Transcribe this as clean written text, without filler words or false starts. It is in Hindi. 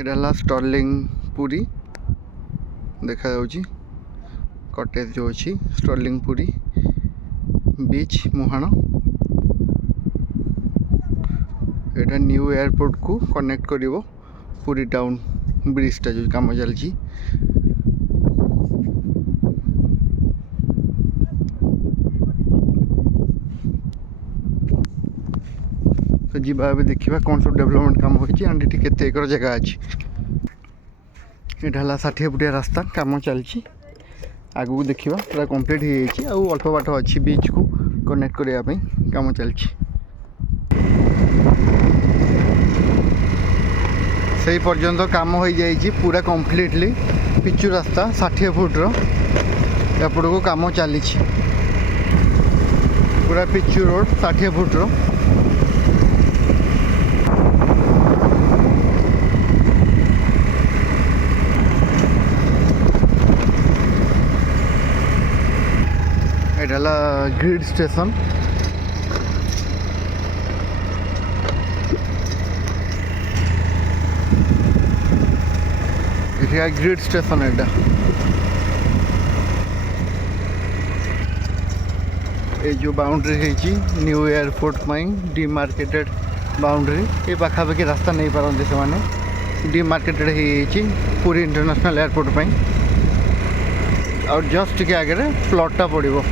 এটা হল ଷ୍ଟର୍ଲିଂ ପୁରୀ ଦେଖାଯାଉଛି କଟେଜ ଯେଉଁ ଅଛି ଷ୍ଟର୍ଲିଂ ପୁରୀ ବିଚ୍ ମୁହାଣ। ଏଇଟା ନ୍ୟୁ ଏୟାରପୋର୍ଟକୁ କନେକ୍ଟ କରିବ ପୁରୀ ଟାଉନ୍ ବ୍ରିଜଟା ଯେଉଁ କାମ ଚାଲିଛି। तो जीवा भी देखा कौन सब डेवलपमेंट काम होती एंड ये केते एकर जगह अच्छी। यहाँ 60 फुटिया रास्ता काम चलती आगू देखा पूरा कंप्लीट हो अल्प बाट अच्छी बीच को कनेक्ट करने काम चलती। से पर्यंत काम हो जाए पूरा कंप्लीटली पिचु रास्ता 60 फुट्र एपट को काम चली पूरा पिचु रोड 60 फुट्र। यहाँ ग्रिड स्टेशन ये ग्रिड स्टेशन एटा ये जो बाउंड्री है न्यू एयरपोर्ट डिमार्केटेड बाउंड्री ये पाखापाखि रास्ता नहीं पारते से माने डिमार्केटेड है पूरी इंटरनेशनल एयरपोर्ट और जस्ट के आगे प्लॉटा पड़ो।